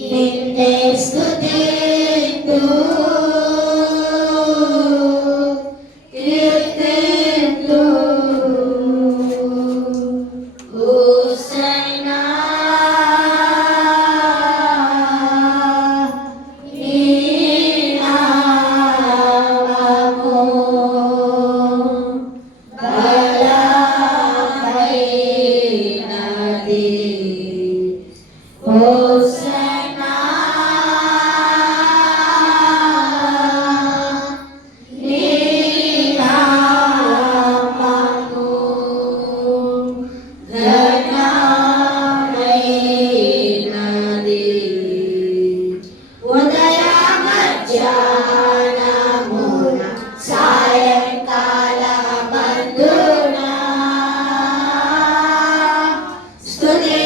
నిన్నే స్తుతిస్తూ కీర్తిస్తూ హోసన్నా నీ నామము బలమైనది. హోసన్నా నీ నామము ఘనమైనది. ఉదయ మధ్యాహ్నమున సాయంకాలమందున స్తుతి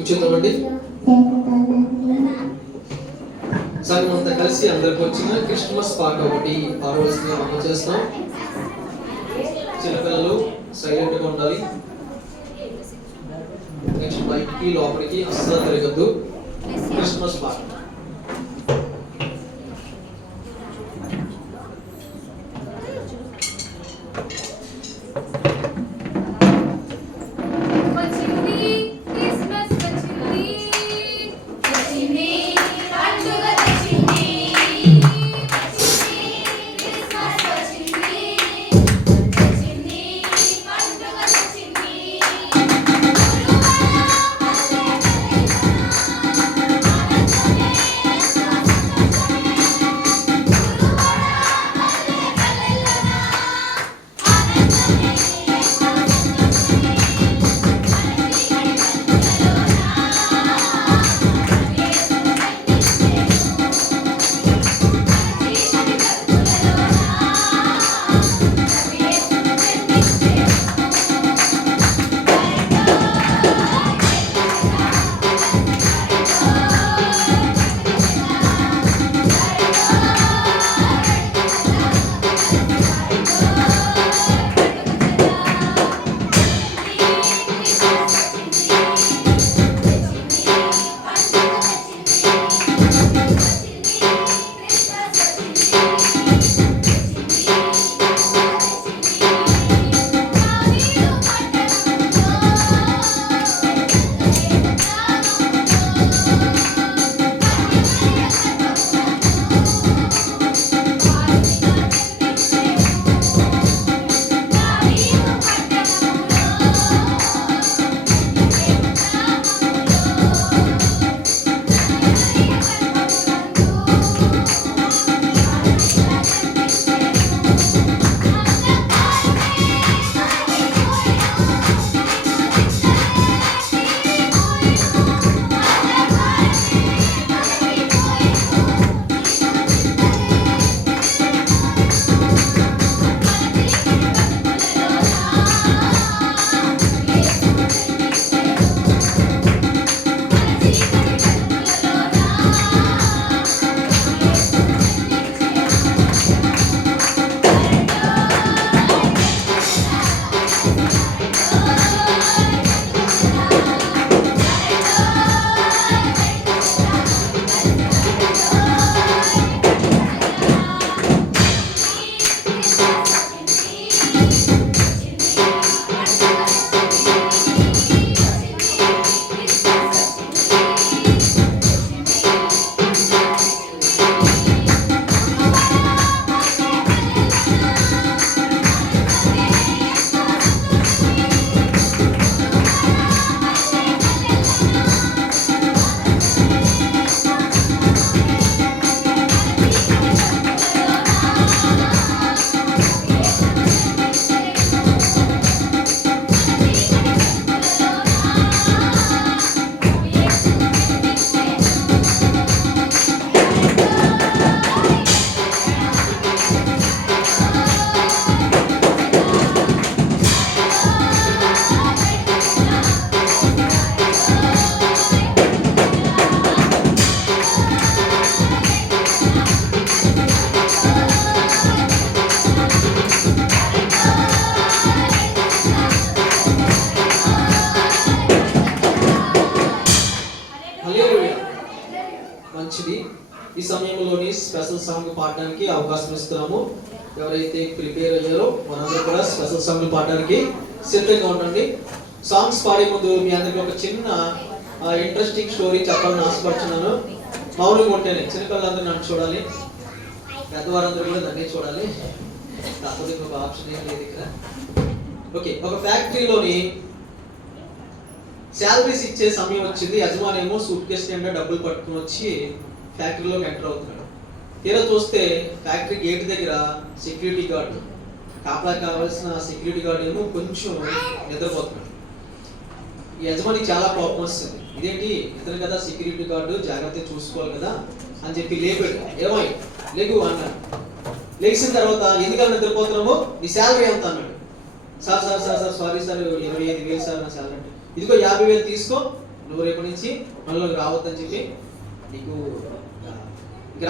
కూర్చుందామండి. సంఘం అంతా కలిసి అందరికి వచ్చిన క్రిస్మస్ పాట ఒకటి పాడవలసిందిగా మనం చేస్తాం. చిన్నపిల్లలు సైలెంట్ గా ఉండాలి. నెక్స్ట్ బయటికి లోపలికి అస్సలు తిరగద్దు. క్రిస్మస్ పాట. మంచిది. ఈ సమయంలోని స్పెషల్ సాంగ్ పాడడానికి అవకాశం ఇస్తున్నాము. ఎవరైతే ప్రిపేర్ అయ్యారో మనందరూ కూడా స్పెషల్ సాంగ్ పాడడానికి సిద్ధంగా ఉండండి. సాంగ్స్ పాడే ముందు మీ అందరికీ ఒక చిన్న ఇంట్రెస్టింగ్ స్టోరీ చెప్పాలని ఆశపడుతున్నాను. మౌనంగా ఉంటేనే చిన్నపిల్లలందరూ నన్ను చూడాలి, పెద్దవారందరూ కూడా నన్నే చూడాలి. కాకపోతే ఒక ఆప్షన్ ఏం లేదు ఇక్కడ. ఓకే, ఒక ఫ్యాక్టరీలోని శాలరీస్ ఇచ్చే సమయం వచ్చింది. యజమాని ఏమో సూట్ కేసు నిండా డబ్బులు పట్టుకుని వచ్చి ఫ్యాక్టరీలోకి ఎంటర్ అవుతున్నాడు. తీరా చూస్తే ఫ్యాక్టరీ గేట్ దగ్గర సెక్యూరిటీ గార్డు, కాపలా కావాల్సిన సెక్యూరిటీ గార్డు ఏమో కొంచెం నిద్రపోతున్నాడు. ఈ యజమానికి చాలా కోపం వస్తుంది. ఇదేంటి, ఇతను కదా సెక్యూరిటీ గార్డు, జాగ్రత్తగా చూసుకోవాలి కదా అని చెప్పి లేపాడు. ఏమై లేకు అన్నాడు. లేచిన తర్వాత ఎందుకన్నా నిద్రపోతున్నామో, నీ శాలరీ ఎంత అన్నాడు. Sir sir sir sir sorry sir 25,000 sir నా శాలరీ అంటే. ఇదిగో 50,000 తీసుకో, నువ్వు రేపు నుంచి మనలోకి రావద్దని చెప్పి నీకు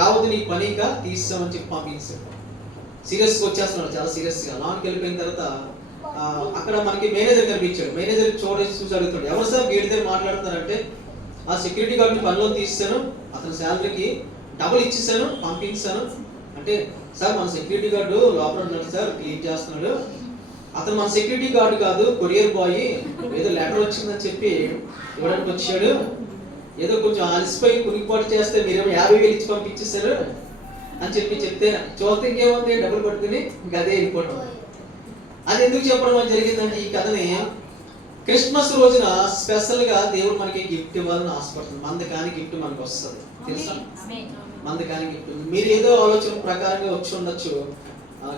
రావద్దు, నీకు పని ఇంకా తీస్తామని చెప్పి పంపించాడు. సీరియస్గా వచ్చేస్తున్నాడు, చాలా సీరియస్గా. లోనికి వెళ్ళిపోయిన తర్వాత అక్కడ మనకి మేనేజర్ కనిపించాడు. మేనేజర్ చూసి అడుగుతాడు, ఎవరు సార్ గేట్ దగ్గర మాట్లాడుతున్నారంటే, ఆ సెక్యూరిటీ గార్డ్ని పనిలో తీస్తాను, అతని శాలరీకి డబుల్ ఇచ్చేసాను, పంపించాను అంటే, సార్ మన సెక్యూరిటీ గార్డు లోపల ఉన్నాడు సార్, క్లీన్ చేస్తున్నాడు, అతను మన సెక్యూరిటీ గార్డు కాదు, కొరియర్ బాయ్, ఏదో లెటర్ వచ్చిందని చెప్పి ఇవ్వడానికి వచ్చాడు, ఏదో కొంచెం అలసిపోయి కునిపాటు చేస్తే మీరేమో 50,000 ఇచ్చి పంపించేశారు అని చెప్తే చూస్తే ఇంకేముంది, డబ్బులు పట్టుకుని ఇంకా అదే వెళ్ళిపోవడం. అది ఎందుకు చెప్పడం జరిగిందంటే, ఈ కథని క్రిస్మస్ రోజున స్పెషల్ గా దేవుడు మనకి గిఫ్ట్ ఇవ్వాలని ఆశపడుతుంది. మందకాని గిఫ్ట్ మనకు వస్తుంది, తెలుసా? మందకాని గిఫ్ట్. మీరు ఏదో ఆలోచన ప్రకారంగా వచ్చి ఉండొచ్చు,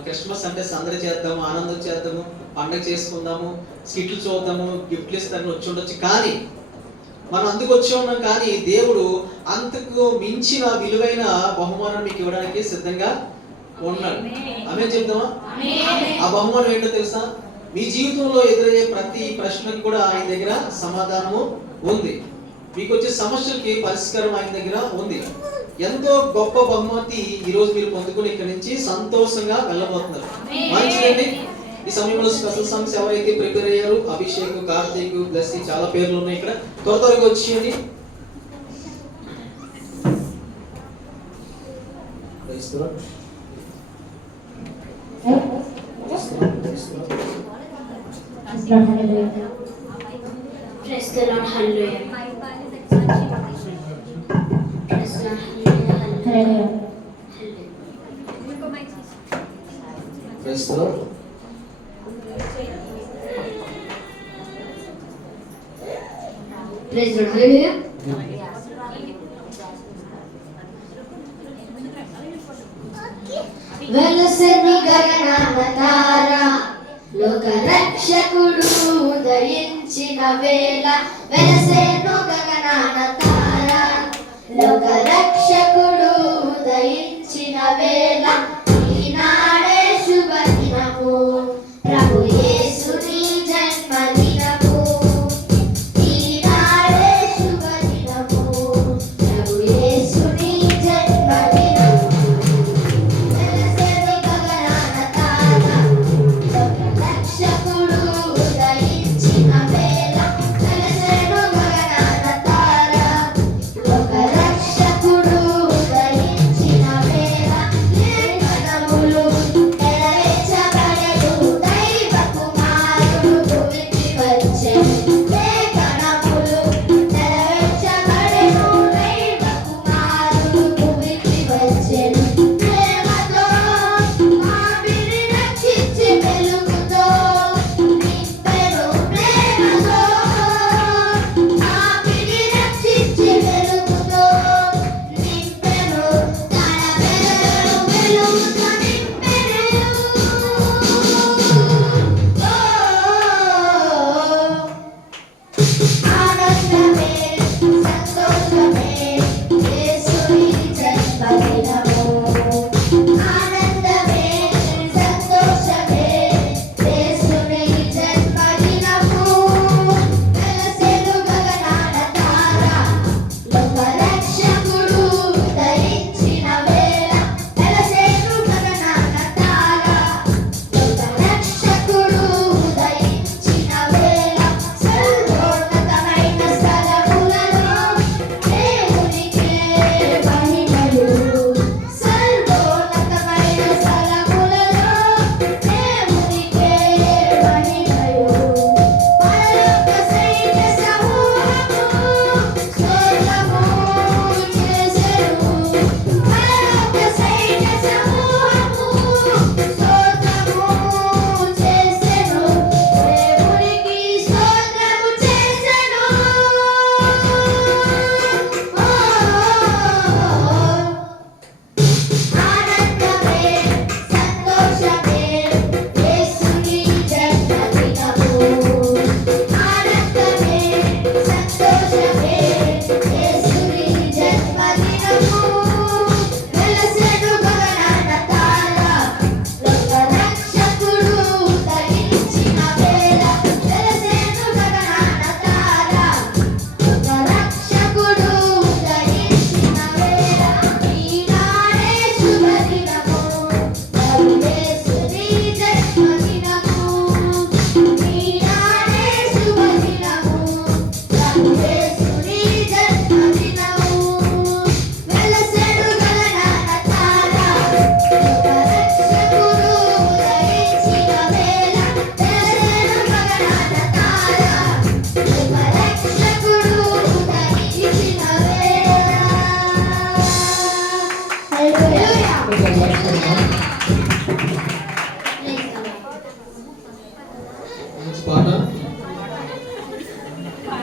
క్రిస్మస్ అంటే సందడి చేద్దాము, ఆనందం చేద్దాము, పండగ చేసుకుందాము, స్కిట్లు చూద్దాము, గిఫ్ట్లు ఇస్తారని వచ్చి ఉండొచ్చు. కానీ మనం అందుకు వచ్చి ఉన్నాం, కానీ దేవుడు అంతకు మించిన విలువైన బహుమానం మీకు ఇవ్వడానికి సిద్ధంగా ఉన్నాడు. ఆమె చెప్తామా? ఆ బహుమానం ఏంటో తెలుసా? మీ జీవితంలో ఎదురయ్యే ప్రతి ప్రశ్నకు కూడా ఆయన దగ్గర సమాధానము ఉంది. మీకు వచ్చే సమస్యలకి పరిష్కారం ఆయన దగ్గర ఉంది. ఎంతో గొప్ప బహుమతి ఈ రోజు మీరు పొందుకుని ఇక్కడి నుంచి సంతోషంగా వెళ్ళబోతున్నారు. మంచిదండి. ఈ సమయంలో స్పెషల్ సాంగ్స్ ఎవరైతే ప్రిపేర్ అయ్యారు, అభిషేక్, కార్తీక్, బ్లెస్సీ, చాలా పేర్లు ఉన్నాయి ఇక్కడ, త్వరగా వచ్చేయండి. Praise the Lord. Hallelujah. వెలసెను గగనాన తార, లోక రక్షకుడు ఉదయించిన వేళ. వెలసెను గగనాన తార, లోక రక్షకుడు ఉదయించిన వేళ. ఈనాడే శుభదినము, ప్రభు యేసుని జన్మదినము. Yeah.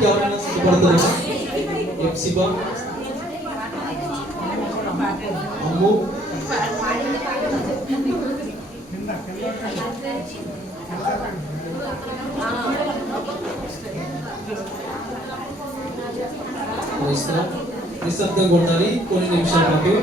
ఎవరైనా సిద్ధపడుతున్నారా? ఎప్సిబా, అమ్ము, నిశ్శబ్దంగా ఉండాలి కొన్ని నిమిషాల పాటు.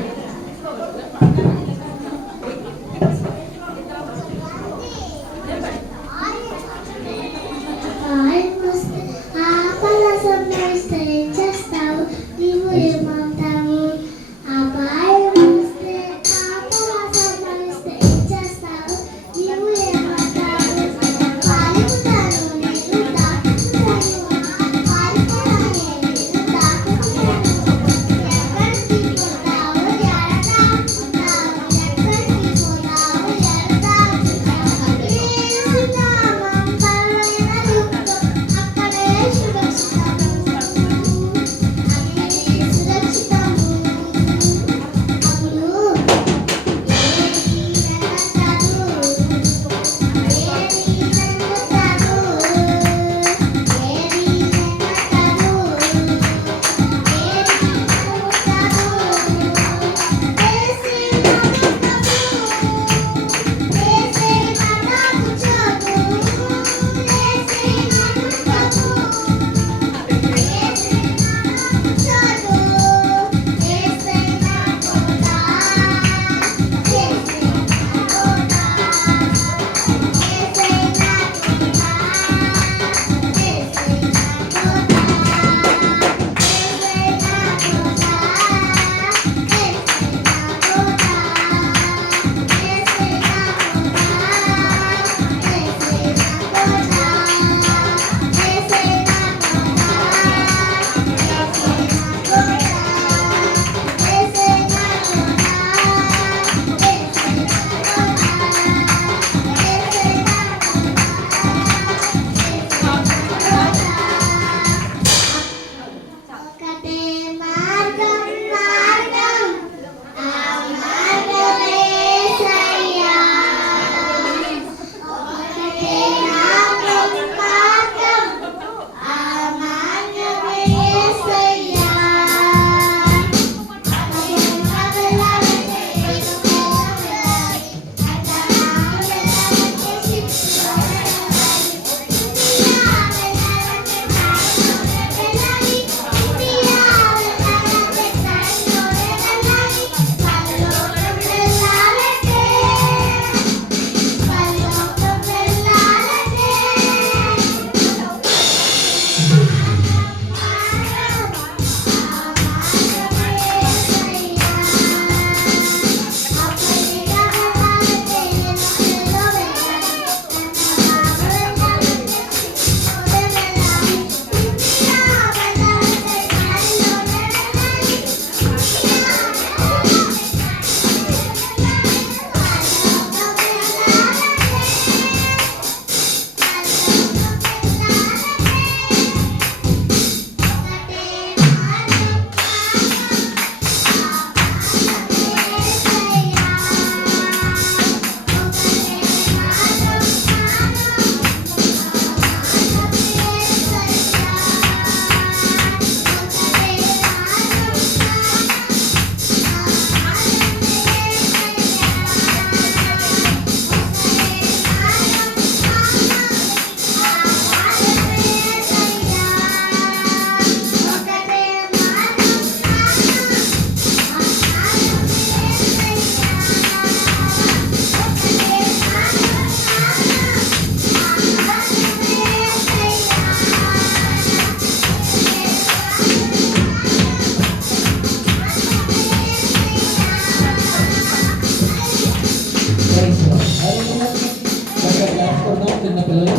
చిన్న పిల్లలు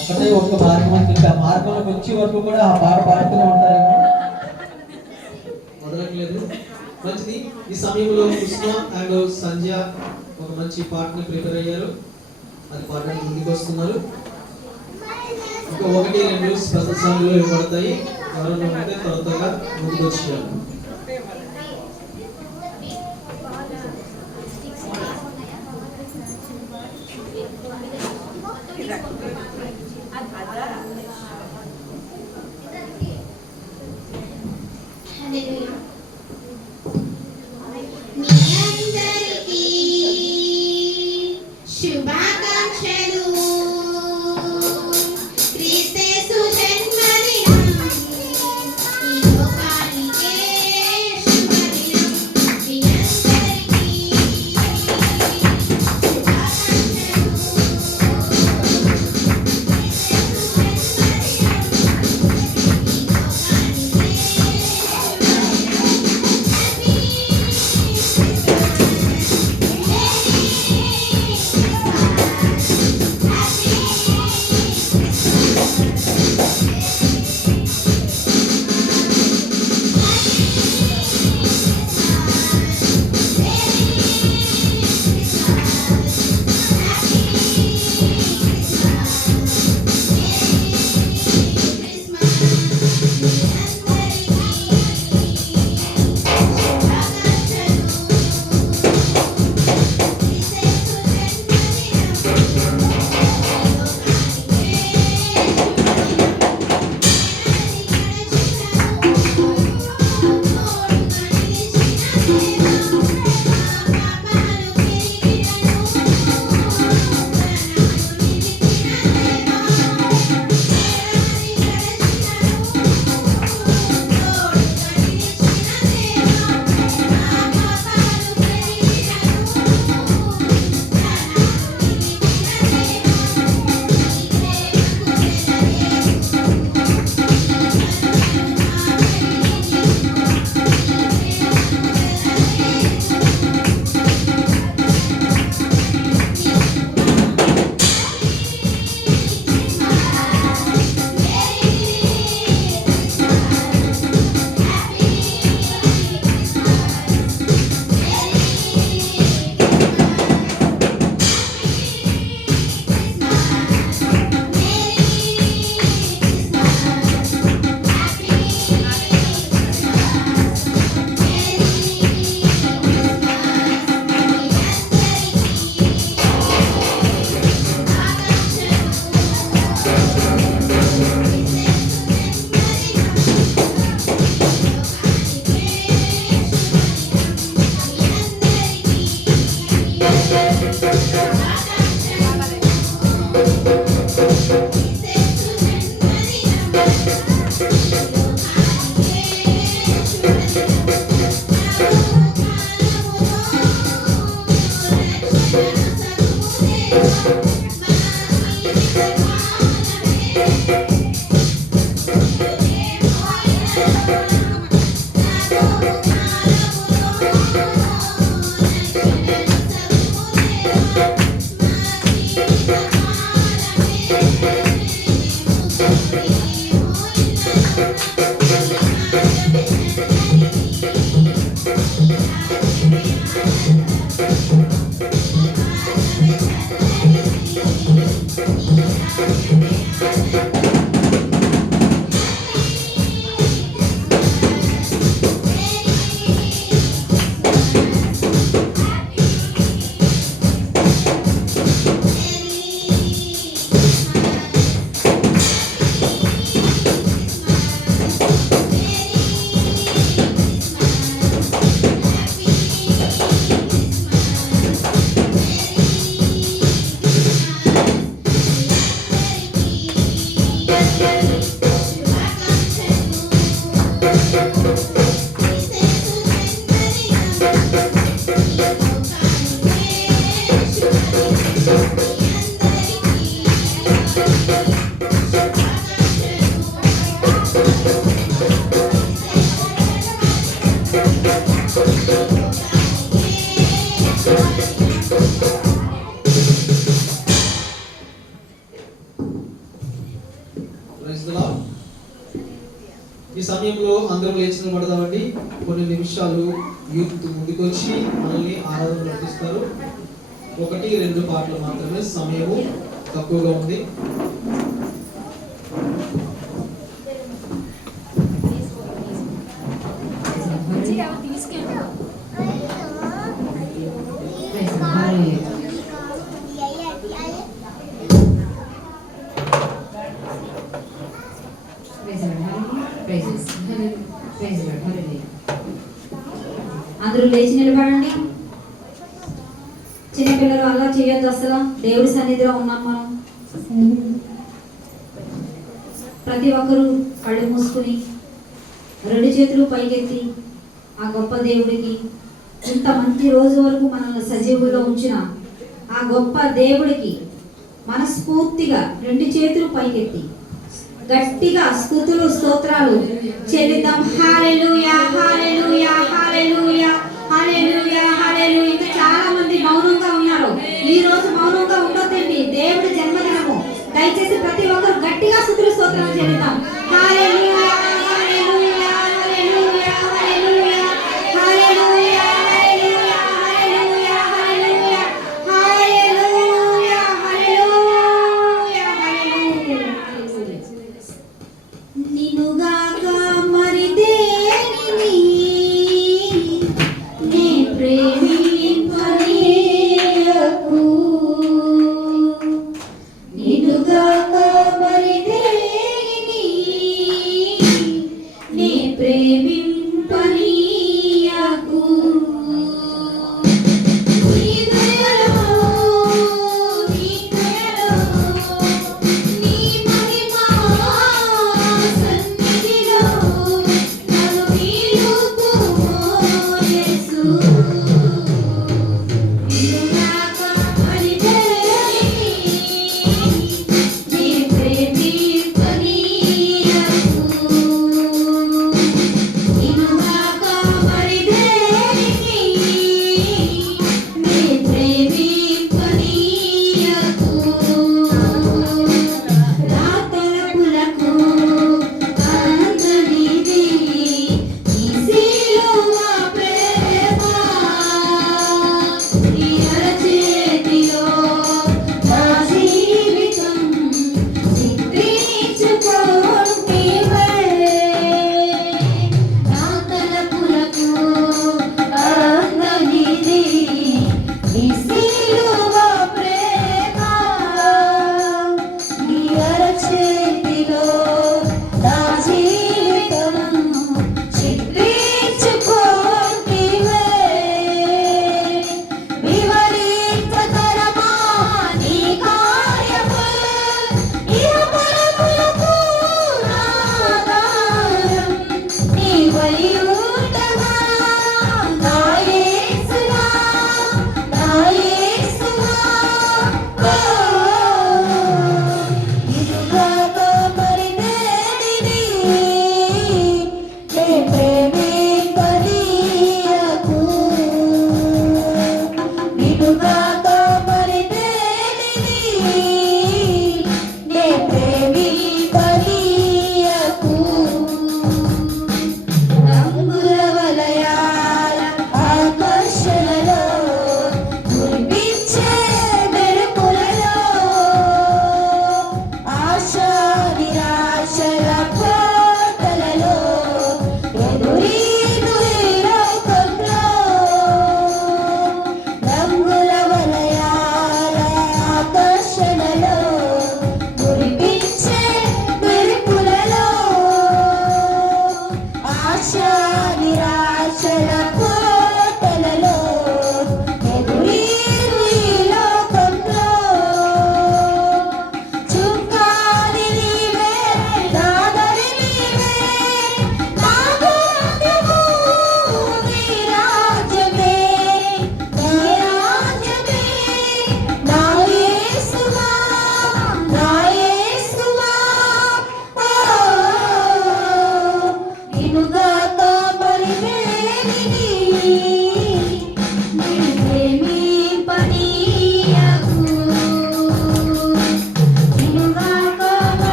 ఒకటే ఒక్క మార్గం అని చెప్పి ఆ మార్గంలోకి వచ్చే వరకు కూడా ఆ పాట పాడుతూనే ఉంటారేమో, వదలట్లేదు. మంచిది. ఈ సమయంలో కృష్ణ అండ్ సంధ్య ఒక మంచి పాటని ప్రిపేర్ అయ్యారు, అది పాడడానికి ముందుకు వస్తున్నారు. ఇంకా 1-2 స్పెషల్ సాంగ్లు ఇవ్వబడతాయి. ఎవరైనా ఉంటే త్వరగా ముందుకు వచ్చేయాలి. హల్లెలూయా. మీ అందరికీ శుభాకాంక్షలు. క్రీస్తు జన్మదినం ఈ లోకానికే శుభదినం. మీ అందరికీ Praise the Lord. ఈ సమయంలో అందరం లేచి నిలబడదామండి. కొన్ని నిమిషాలు యూత్ ముందుకు వచ్చి మనల్ని ఆరాధన నడిపిస్తారు. 1-2 పాటలు మాత్రమే, సమయము తక్కువగా ఉంది. Praise the Lord. Hallelujah. అందరూ లేచి నిలబడండి. చిన్నపిల్లలు అలా చేయొద్దు అసలు. దేవుడి సన్నిధిలో ఉన్నాం మనం. ప్రతి ఒక్కరూ కళ్ళు మూసుకుని రెండు చేతులు పైకెత్తి ఆ గొప్ప దేవుడికి, ఇంత మంచి రోజు వరకు మనల్ని సజీవుల్లో ఉంచిన ఆ గొప్ప దేవుడికి మనస్ఫూర్తిగా రెండు చేతులు పైకెత్తి గట్టిగా స్తుతులు స్తోత్రాలు చెల్లిద్దాం. హల్లెలూయా హల్లెలూయా హల్లెలూయా హల్లెలూయా హల్లెలూయా. ఇంకా చాలా మంది మౌనంగా ఉన్నారు. ఈ రోజు మౌనంగా ఉండొద్దండి. దేవుడి జన్మదినము. దయచేసి ప్రతి ఒక్కరు గట్టిగా స్తుతులు స్తోత్రాలు చెల్లిద్దాం. హల్లెలూయా హల్లెలూయా హల్లెలూయా హల్లెలూయా హల్లెలూయా హల్లెలూయా హల్లెలూయా హల్లెలూయా హల్లెలూయా హల్లెలూయా హల్లెలూయా. నిన్నుగాక మరి దేనిని నే ప్రేమింపనీయకు. నిన్నుగాక మరి దేనిని నే ప్రేమింపనీయకు. నీ దయలో నీ దయలో నీ మహిమా సన్నిధిలో నన్ను నిలుపుము యేసు. నిన్నుగాక మరి దేనిని నే ప్రేమింపనీయకు. నిన్నుగాక మరి దేనిని నే ప్రేమింపనీయకు. నా తలపులకు అందనిది నీ సిలువ ప్రేమ. నీ అరచేతిలో నా జీవితం చిత్రించుకొంటివే. నా తలపులకు అందనిది నీ సిలువ ప్రేమ. నీ అరచేతిలో నా జీవితం చిత్రించుకొంటివే. వివరించతరమా నీ కార్యములు, ఇహపరములకు నాధారం. నీవై ఉండగా నా యేసువా, నా యేసువా. నిన్నుగాక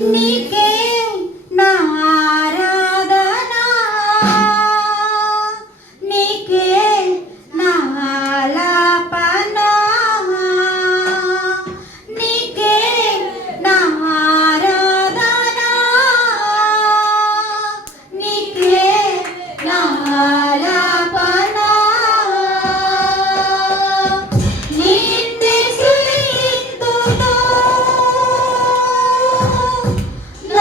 నీకే నా ఆరాధన, నీకే నా ఆలాపన, నీకే నా ఆరాధన, నీకే నా ఆలాపన. నిన్నే స్తుతింతును, నా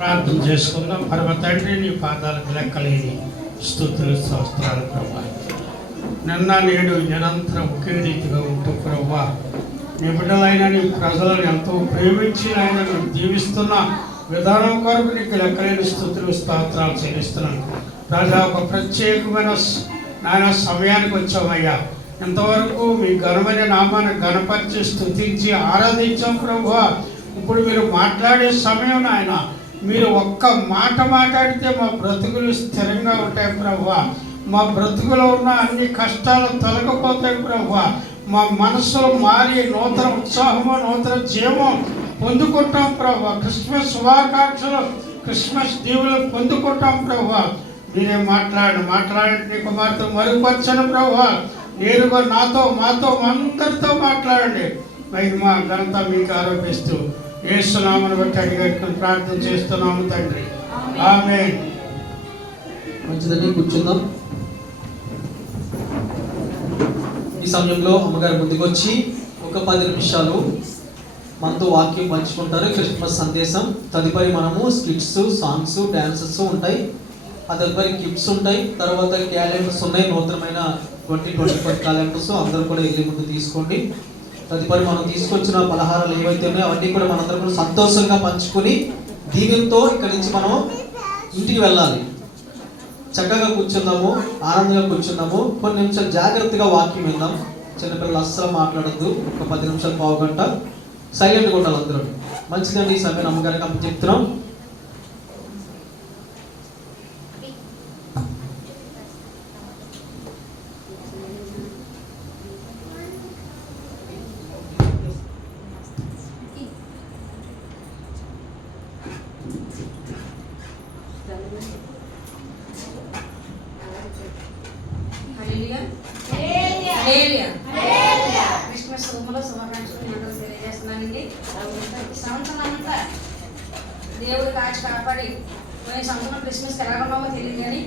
ప్రార్థన చేసుకుందాం. పరమ తండ్రి, నీ పాదాలకు లెక్కలేని స్తుతులు స్తోత్రాలు ప్రభా. నిన్న నేడు నిరంతరం ఒకే రీతిగా ఉంటూ ప్రభా, నీ బిడ్డలైన నీ ప్రజలను ఎంతో ప్రేమించి ఆయన జీవిస్తున్న విధానం కొరకు నీకు లెక్కలేని స్తుతులు స్తోత్రాలు చెల్లిస్తున్నాను. ప్రజా ఒక ప్రత్యేకమైన నాయన సమయానికి వచ్చామయ్యా. ఇంతవరకు మీ ఘనమైన నామాన్ని ఘనపరిచి స్తుతించి ఆరాధించాం ప్రభువా. ఇప్పుడు మీరు మాట్లాడే సమయం నాయన, మీరు ఒక్క మాట మాట్లాడితే మా బ్రతుకులు స్థిరంగా ఉంటాయి ప్రభువా. మా బ్రతుకులో ఉన్న అన్ని కష్టాలు తొలగిపోతాయి ప్రభువా. మా మనసులో మారి నూతన ఉత్సాహము నూతన జీవం పొందుకుంటాం ప్రభువా. క్రిస్మస్ శుభాకాంక్షలు, క్రిస్మస్ దీవులు పొందుకుంటాం ప్రభువా. మీరే మాట్లాడండి నీ కుమార్తె మరుగుపరచను ప్రభువా. నేరుగా నాతో మాతో అందరితో మాట్లాడండి. మహిమ ఘనత మీకు ఆరోపిస్తూ యేసు నామమును బట్టి అడిగి ప్రార్థన చేస్తున్నాము తండ్రి, ఆమేన్. మంచిదండి, కూర్చుందాం. ఈ సమయంలో అమ్మగారు ముందుకు వచ్చి ఒక 10 నిమిషాలు మనతో వాక్యం పంచుకుంటారు, క్రిస్మస్ సందేశం. తదుపరి మనము స్కిట్స్, సాంగ్స్, డాన్సెస్ ఉంటాయి. ఆ తదుపరి గిఫ్ట్స్ ఉంటాయి. తర్వాత క్యాలెండర్స్ ఉన్నాయి, నూతనమైన 2025 క్యాలెండర్స్. అందరూ కూడా వెళ్ళి ముందు తీసుకోండి. తదుపరి మనం తీసుకొచ్చిన పలహారాలు ఏవైతే ఉన్నాయో అవన్నీ కూడా మనందరం కూడా సంతోషంగా పంచుకొని దీవెనతో ఇక్కడి నుంచి మనం ఇంటికి వెళ్ళాలి. చక్కగా కూర్చుందాము, ఆనందంగా కూర్చుందాము. కొన్ని నిమిషాలు జాగ్రత్తగా వాక్యం విందాం. చిన్నపిల్లలు అస్సలు మాట్లాడద్దు. ఒక 10 నిమిషాలు, పావు గంట సైలెంట్గా ఉండాలి అందరూ. మంచిదండి. ఈ సమయం అమ్మగారికి అమ్మ చెప్తున్నాం. క్రిస్మస్ శుభములు శుభాకాంక్షలు నేను తెలియజేస్తున్నానండి. సంవత్సరం అంతా దేవుడు కాచి కాపాడి, పోయిన సంవత్సరం క్రిస్మస్కి ఎలా ఉన్నామో తెలియదు కానీ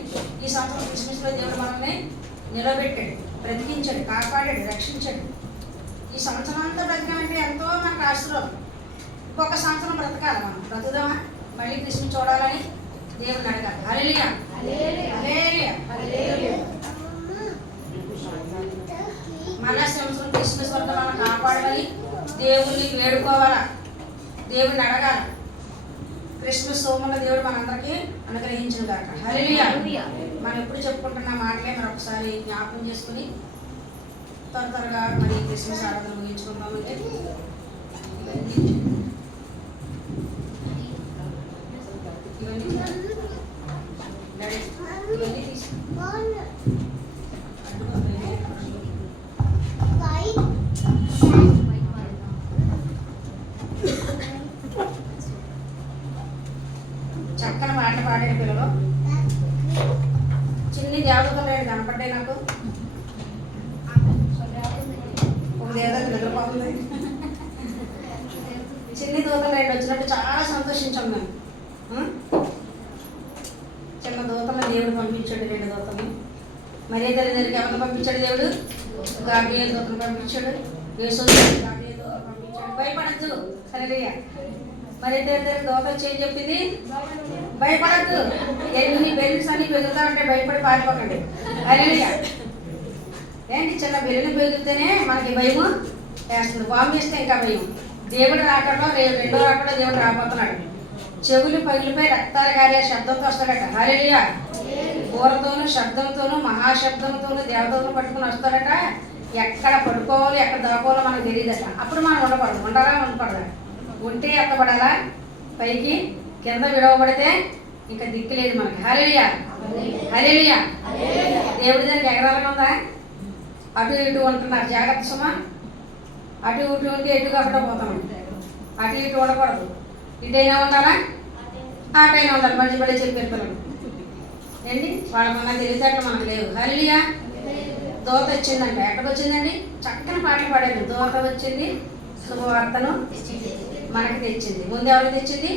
ఈ సంవత్సరం క్రిస్మస్లో దేవుడు మనల్ని నిలబెట్టాడు, బ్రతికించాడు, కాపాడాడు, రక్షించాడు. ఈ సంవత్సరం అంతా బ్రతికామంటే ఎంతో మనకు ఆశీర్వాదం. ఇంకొక సంవత్సరం బ్రతకాలి, మనం బ్రతుకుదామా, మళ్ళీ క్రిస్మస్ చూడాలని దేవుడిని అడగాలి. హల్లెలూయా, హల్లెలూయా, హల్లెలూయా. మళ్ళా సంవత్సరం క్రిస్మస్ వరకు మనం కాపాడాలి, దేవుడిని వేడుకోవాలా, దేవుడిని అడగాలి. క్రిస్మస్ సోమల దేవుడు మనందరికీ అనుగ్రహించిన కాక. హల్లెలూయా. మనం ఎప్పుడు చెప్పుకుంటున్న మాటలే మరి ఒకసారి జ్ఞాపకం చేసుకుని త్వరగా మరి క్రిస్మస్ ఆరాధన ముగించుకుందామంటే ఇవన్నీ చక్కని పాట పాడిన పిల్లలు చిన్ని దేవతలు రెండు కనపడ్డాయి నాకు. ఒక దేవత నిద్రపోతుంది. చిన్ని దూతలు రెండు వచ్చినట్టు చాలా సంతోషించాం మేము. చిన్న దూతలను దేవుడు పంపించాడు, 2 దూతలు. మరీ తల్లిదండ్రులకి ఎవరిని పంపించాడు దేవుడు? గాబ్రియల్ దూతను పంపించాడు, యేసు గాబ్రియల్ దూతను పంపించాడు. భయపడద్దు, హల్లెలూయా. మరి తల్లిదండ్రులు దూత వచ్చి ఏం చెప్పింది? భయపడద్దు, ఎన్ని బెలూన్స్ అన్ని పెరుగుతా ఉంటే భయపడి పారిపోకండి. హల్లెలూయా. ఏంటి, చిన్న బెలూన్ పెరిగితేనే మనకి భయము వేస్తుంది, బాంబు వేస్తే ఇంకా భయం. దేవుడు రాకడో రెండో రాకడో దేవుడు రాబోతున్నాడు. చెవులు పగిలిపోయి రక్తాలు గారే శబ్దంతో వస్తాడట. హల్లెలూయా. కూరతోనూ శబ్దంతోనూ మహాశబ్దంతోనూ దేవతలను పట్టుకుని వస్తాడట. ఎక్కడ పడుకోవాలి ఎక్కడ దాకోవాలో మనకు తెలియదట. అప్పుడు మనం ఉండకూడదు. ఉండాలా ఉండకూడదా? ఉంటే ఎత్తబడాలా పైకి, కింద విడవబడితే ఇంకా దిక్కు లేదు మనకి. హల్లెలూయా, హల్లెలూయా. దేవుడి దానికి ఎగరాలని ఉందా? అటు ఇటు ఉంటున్నారు, జాగ్రత్త సుమా. అటు ఇటు ఉంటే ఎటుగా అక్కడ పోతాం. అటు ఇటు ఉండకూడదు, ఇటైనా ఉండాలా అటైనా ఉండాలి. మళ్ళీ మళ్ళీ చెప్పారు పిల్లలు ఏంటి, వాళ్ళకన్నా తెలిసేట్లు మనకు లేవు. హల్లెలూయా. దోత వచ్చిందంట. ఎక్కడికి వచ్చిందండి? చక్కని పాటలు పాడారు. దోత వచ్చింది, శుభవార్తను మనకి తెచ్చింది. ముందు ఎవరికి తెచ్చింది?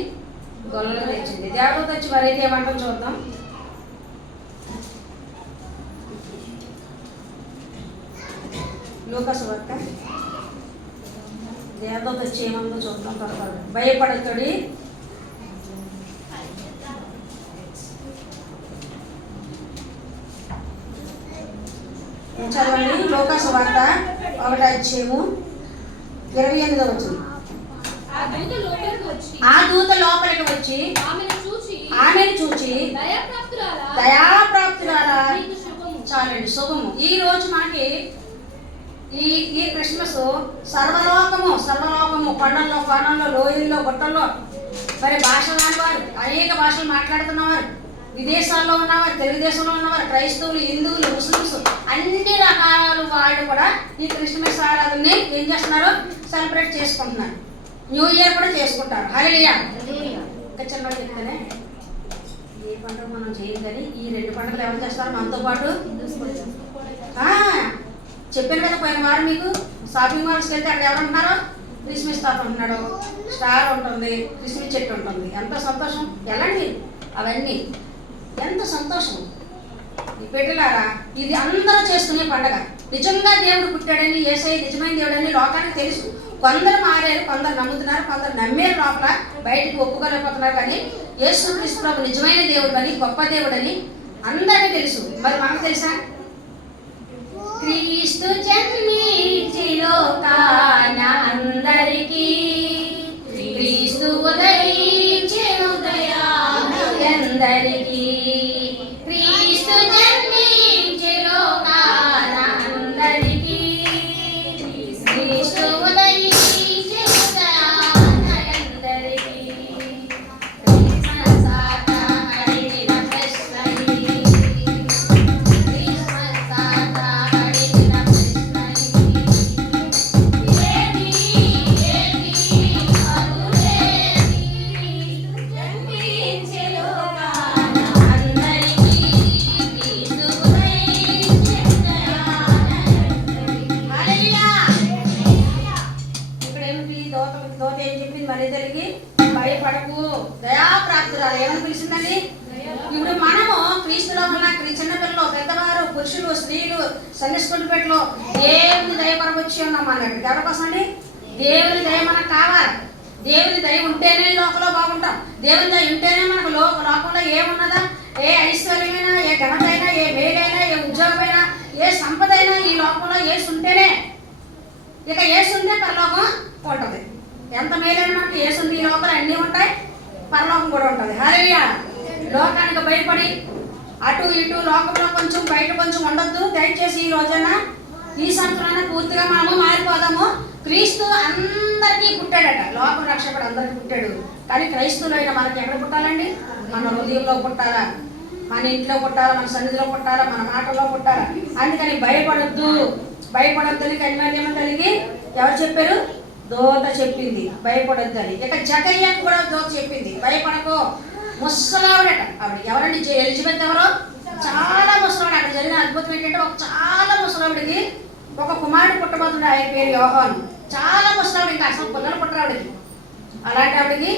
గొల్లలకు తెచ్చింది. దేవదూత వచ్చి మరైతే ఏమంటాం చూద్దాం. లూకాసు వార్త దేవదూత వచ్చి ఏమందో చూద్దాం. త్వరగా భయపడతాడు, చదవండి. లోకాసు వార్త 1:28 ఆ దూత లోపలికి వచ్చి ఆమెను చూచి దయాప్రాప్తురాలా. చాలండి, శుభము. ఈ రోజు మనకి ఈ క్రిస్మస్ సర్వలోకము కొండల్లో కోణంలో లోయల్లో గుట్టల్లో మరి భాషలు రానివారు, అనేక భాషలు మాట్లాడుతున్నవారు, విదేశాల్లో ఉన్నవారు, తెలుగుదేశంలో ఉన్నవారు, క్రైస్తవులు, హిందువులు, ముస్లిమ్స్, అన్ని రకాల వాళ్ళు కూడా ఈ క్రిస్మస్ ఆరాధనని ఏం చేస్తున్నారు? సెలబ్రేట్ చేసుకుంటున్నారు. న్యూ ఇయర్ కూడా చేసుకుంటారు. హల్లెలూయా. ఇంకా చిన్న చెప్తానే, ఏ పండుగ మనం చేయం కానీ ఈ 2 పండుగలు ఎవరు చేస్తారు మనతో పాటు? చెప్పాను కదా పోయిన వారం మీకు, షాపింగ్ మాల్స్కి వెళ్తే అక్కడ ఎవరు ఉంటున్నారో? క్రిస్మస్ తాత ఉంటున్నాడు, స్టార్ ఉంటుంది, క్రిస్మస్ చెట్టు ఉంటుంది. ఎంత సంతోషం! వెళ్ళండి, అవన్నీ ఎంత సంతోషం. ఈ పెట్టలారా, ఇది అందరూ చేసుకునే పండగ. నిజంగా దేవుడు పుట్టాడని, యేసయ్య నిజమైన దేవుడని లోకానికి తెలుసు. కొందరు మారారు, కొందరు నమ్ముతున్నారు, కొందరు నమ్మేరు, లోపల బయటికి ఒప్పుకోలేకపోతున్నారు. కానీ యేసు క్రీస్తు ప్రభు నిజమైన దేవుడు అని, గొప్ప దేవుడని అందరికీ తెలుసు. మరి మనకు తెలుసా? క్రీస్తు జన్మించి లోకాన అందరికీ, క్రీస్తు ఉదయించెను దయాళులందరికీ, క్రీస్తు జన్మించి లోకాన అందరికీ, క్రీస్తు ఉదయించెను దయాళులందరికీ. క్రిస్మస్ ఆట హరిదిన ఫెస్టని, క్రిస్మస్ ఆట హరిదిన ఫెస్టని, ఏమి పరులేని జన్మించె లోకాన అందరికీ, క్రీస్తు ఉదయించెను దయాళులందరికీ. హల్లెలూయా. ఇక్కడ ఏమిటి? దోత ఏం చెప్పింది? మరి తల్లికి భయపడకు, దయాప్రాప్తురాలు. ఏమని పిలిచిందండి? ఇప్పుడు మనము క్రీస్తులో ఉన్న చిన్నపిల్లలు, పెద్దవారు, పురుషులు, స్త్రీలు, సండే స్కూల్ పెట్టలో దేవుని దయ కొరకు వచ్చి ఉన్నాం అన్నట్టు. ఎవరి కోసం అండి? దేవుని దయ మనకు కావాలి. దేవుని దయ ఉంటేనే ఈ లోకంలో బాగుంటాం. దేవుని దయ ఉంటేనే మనకు లోకంలో ఏమున్నదా? ఏ ఐశ్వర్యమైనా, ఏ ఘనతైనా, ఏ మేలైనా, ఏ ఉద్యోగమైనా, ఏ సంపద అయినా ఈ లోకంలో ఏసు ఉంటేనే. ఇక ఏసు ఉంటే పరలోకం ఉంటుంది. ఎంత మేలైన మనకి ఏసు ఉంది, ఈ లోకంలో అన్నీ ఉంటాయి, పరలోకం కూడా ఉంటుంది. హల్లెలూయా. లోకానికి భయపడి అటు ఇటు లోకంలో కొంచెం బయట కొంచెం ఉండొద్దు. దయచేసి ఈ రోజైనా, ఈ సంవత్సరాన పూర్తిగా మనము మారిపోదాము. క్రీస్తు అందరికీ పుట్టాడట. లోక రక్షకుడు అందరికీ పుట్టాడు. కానీ క్రైస్తవులైన మనకి ఎక్కడ పుట్టాలండి? మన హృదయంలో పుట్టాలా, మన ఇంట్లో పుట్టాలా, మన సన్నిధిలో పుట్టాలా, మన మాటల్లో పుట్టాలా. అందుకని భయపడొద్దని కన్యాదేమ తల్లికి ఎవరు చెప్పారు? దోత చెప్పింది భయపడొద్దని. ఇక జకయ్యకు కూడా దోత చెప్పింది భయపడకో. ముసలావిడట ఆవిడ. ఎవరండి? ఎలిజబెత్ ఎవరో? చాలా ముసలావిడ. అక్కడ జరిగిన అద్భుతం ఏంటంటే, చాలా ముసలావిడికి ఒక కుమారుడు పుట్టబోతుండే. ఆయన పేరు యోహాను. చాలా ముసలావిడ, ఇంకా అసలు పిల్లలు పుట్టరావిడికి. అలాంటి ఆవిడకి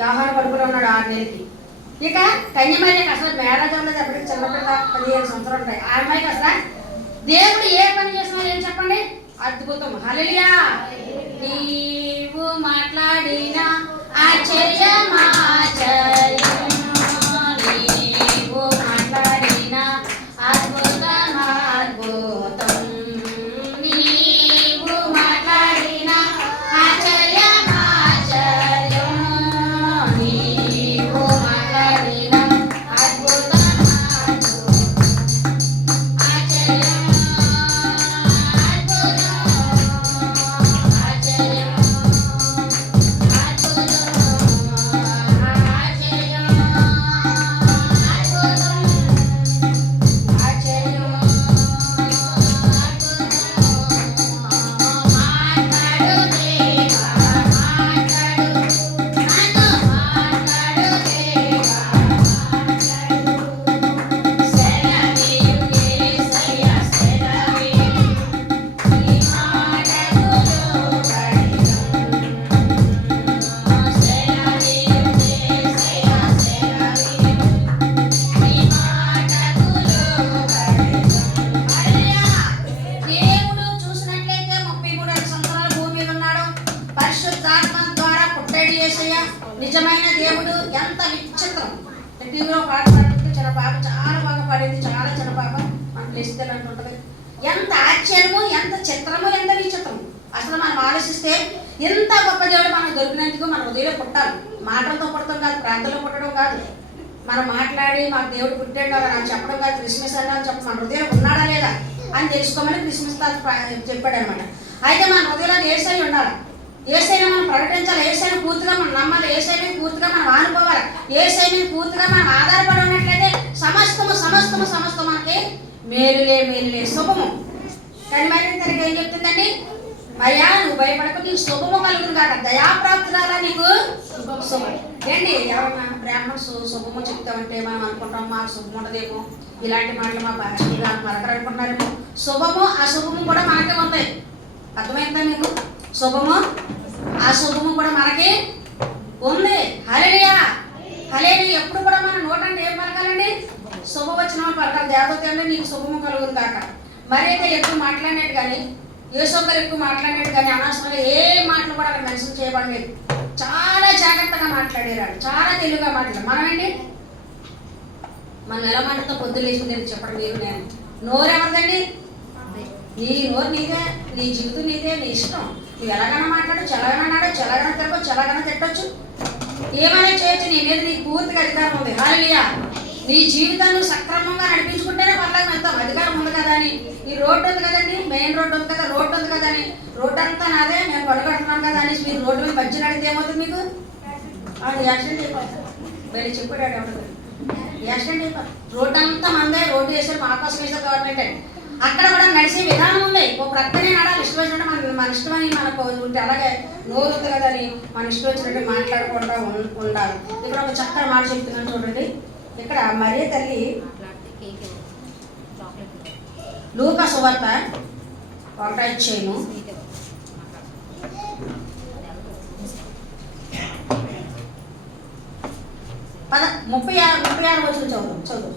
యోహాను కడుపులో ఉన్నాడు 6 నెలలకి. ఇక కన్యమయ్యకి అసలు మ్యారేజ్ అవ్వలేదు. అప్పటికి చిన్నపిల్ల 15 సంవత్సరాలు ఉంటాయి. ఆ అమ్మాయికి అసలు దేవుడు ఏ పని చేసినా ఏం చెప్పండి? అద్భుతం. హల్లెలూయా. నీవు మాట్లాడిన ఆశ్చర్యమాచర్యం, నీవు మాట్లాడిన అద్భుతం అద్భుతం, నీవు మాట్లాడిన ఆశ్చర్యమాచర్యం, నీవు మాట్లాడిన అద్భుతం ఆశ్చర్యం. నిజమైన దేవుడు ఎంత విచిత్రం. టీవీలో పాట పాడుతుంటే చిన్న పాప చాలా బాగా పాడింది. చాలా చిన్న పాప. మనకి లేస్తే అంటుంటది. ఎంత ఆశ్చర్యము, ఎంత చిత్రము, ఎంత విచిత్రము. అసలు మనం ఆలోచిస్తే ఎంత గొప్ప దేవుడు మనకు దొరికినందుకు మన హృదయంలో పుట్టాలి. మాటలతో పుట్టడం కాదు, ప్రాంతంలో పుట్టడం కాదు, మనం మాట్లాడి మాకు దేవుడు పుట్టాడు నాకు చెప్పడం కాదు, క్రిస్మస్ అన్నా చెప్పి మన హృదయంలో ఉన్నాడా లేదా అని తెలుసుకోమని క్రిస్మస్ తాత చెప్పాడు అనమాట. అయితే మన హృదయంలో యేసయ్య ఉండాలి, యేసయ్యని మనం ప్రకటించాలి, యేసయ్యని పూర్తిగా మనం నమ్మాలి, యేసయ్యని పూర్తిగా మనం ఆనుకోవాలి, యేసయ్యని పూర్తిగా మనం ఆధారపడి ఉన్నట్లయితే సమస్తము సమస్తము సమస్తం మనకి మేలులే మేలులే శుభము. కానీ మరి తనకి ఏం చెప్తుందండి, అయ్యా నువ్వు భయపడకు, నీకు శుభము కలుగును కాక, దయాప్రాప్తురాలా నీకు శుభం. ఏంటి ఎవరన్నా బ్రాహ్మణ శుభము చెప్తామంటే మనం అనుకుంటాం మాకు శుభం ఉండదేమో, ఇలాంటి మాటలు మా భాషగా మరొకరు అనుకుంటున్నారేమో. శుభము అశుభము కూడా మనకే ఉంటాయి. అర్థమైందా మీకు? శుభము అశుభము కూడా మనకి ఉంది. హల్లెలూయా హల్లెలూయా. ఎప్పుడు కూడా మన నోటంటే ఏం పలకాలండి? శుభవచనం పలకాలి. దేవత అంటే నీకు శుభము కలుగును కాక. మరి అయితే ఎక్కువ మాట్లాడినట్టు కానీ, యేసొక్కరు ఎక్కువ మాట్లాడినట్టు కానీ అనవసరంగా ఏ మాటలు కూడా అక్కడ మెన్షన్ చేయబడలేదు. చాలా జాగ్రత్తగా మాట్లాడారు, చాలా తెలుగుగా మాట్లాడారు. మనం ఏంటి, మనం ఎలా మాటతో పొద్దు లేచింది చెప్పడం మీరు నేను. నోరు ఎవరిదండి? నీ నోరు నీదే, నీ జీవితం నీదే, నీ ఇష్టం. నువ్వు ఎలాగైనా మాట్లాడచ్చు, ఎలాగైనా తిరగచ్చు, ఎలాగైనా తిట్టచ్చు, ఏమైనా చేయొచ్చు. నీ మీద నీకు పూర్తిగా అధికారం ఉంది. హల్లెలూయా. నీ జీవితాన్ని సక్రమంగా నడిపించుకుంటేనే పర్లేదు వెళ్తాం. అధికారం ఉంది కదా అని, ఈ రోడ్డు ఉంది కదండి, మెయిన్ రోడ్డు ఉంది కదా, రోడ్డు ఉంది కదా అని, రోడ్డు అంతా నాదే మేము పడుకుంటున్నాం కదా అని మీరు రోడ్డు మీద మధ్య నడితే ఏమవుతుంది మీకు? యాక్సిడెంట్ అయిపోతుంది. వెళ్ళి చెప్పాడు ఎవరు, యాక్సిడెంట్ అయిపోతుంది. రోడ్డు అంతా మందే, రోడ్డు వేసారు మా కోసం వేసారు గవర్నమెంట్ అని. అక్కడ కూడా నడిచే విధానం ఉంది. ఒక ప్రక్కనే నడాలి, ఇష్టం వచ్చినట్టు మన ఇష్టమని మనకు ఉంటే, అలాగే నోరు ఉంది కదా అని మన ఇష్టం వచ్చినట్టు మాట్లాడకుండా ఉండాలి. ఇక్కడ ఒక చక్కని మాట చెప్తున్నాను చూడండి. ఇక్కడ మరియ తల్లి లూకా సువార్త 1వ అధ్యాయము 36 వచనం చదువు.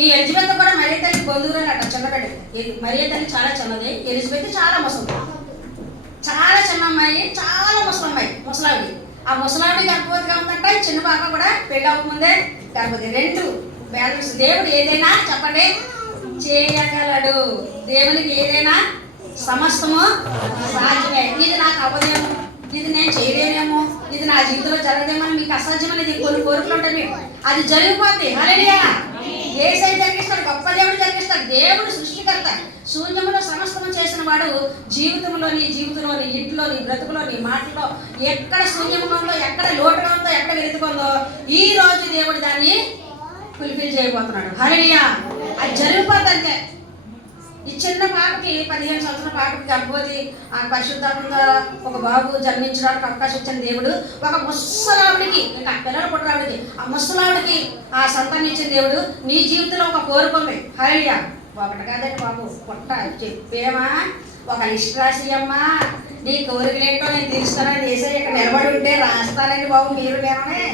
ఈ ఎలిజబెత్ కూడా మరియ తల్లి బంధువురాలు అట, చిన్నగడ్డ. మరియ తల్లి చాలా చిన్నది, ఎలిజబెత్ చాలా ముసలి, చాలా చిన్న అమ్మాయి, చాలా ముసలావిడి. ఆ ముసలావిడి గర్భవతిగా ఉందంట. చిన్న పాప కూడా పెళ్ళి అవ్వకముందే గర్భవతి. 2 బ్యాలెన్స్. దేవుడు ఏదైనా చెప్పండి చేయగలడు. దేవునికి ఏదైనా సమస్తము సాధ్యమే. ఇది నాకు అవ్వదేమో, ఇది నేను చేయలేనేమో, ఇది నా జీవితంలో జరగదేమో అని మీకు అసాధ్యమనేది కొన్ని కోరికలు ఉంటాయి మీకు, అది జరిగిపోద్ది. హల్లెలూయా. యేసయ్య జరిగిస్తాడు, గొప్ప దేవుడు జరిగిస్తాడు. దేవుడు సృష్టికర్త. శూన్యములో సమస్తము చేసిన వాడు జీవితంలోని ఇంట్లోని బ్రతుకులోని మాటలో ఎక్కడ శూన్యంగా ఉందో, ఎక్కడ లోటుగా ఉందో, ఎక్కడ వెతుకుందో ఈ రోజు దేవుడు దాన్ని ఫుల్ఫిల్ చేయబోతున్నాడు. హల్లెలూయా. అది జరిగిపోద్ది అంతే. ఈ చిన్న పాపకి 15 సంవత్సరాల పాపకి గర్భవతి ఆ పరిశుద్ధాత్మగా ఒక బాబు జన్మించడానికి అవకాశం ఇచ్చిన దేవుడు ఒక ముసలావిడికి, ఇంకా పిల్లలు పుట్టరావిడికి, ఆ ముసలావిడికి ఆ సంతానం ఇచ్చిన దేవుడు నీ జీవితంలో ఒక కోరిక ఉంది. హల్లెలూయా. ఒకటి కాదండి బాబు, పుట్ట చెప్పేమా, ఒక లిస్ట్ రాసి అమ్మా, నీ కోరికలేంటో నేను తీరుస్తానని యేసయ్య ఇక్కడ నిలబడి ఉంటే రాస్తానండి బాబు. మీరు నేనే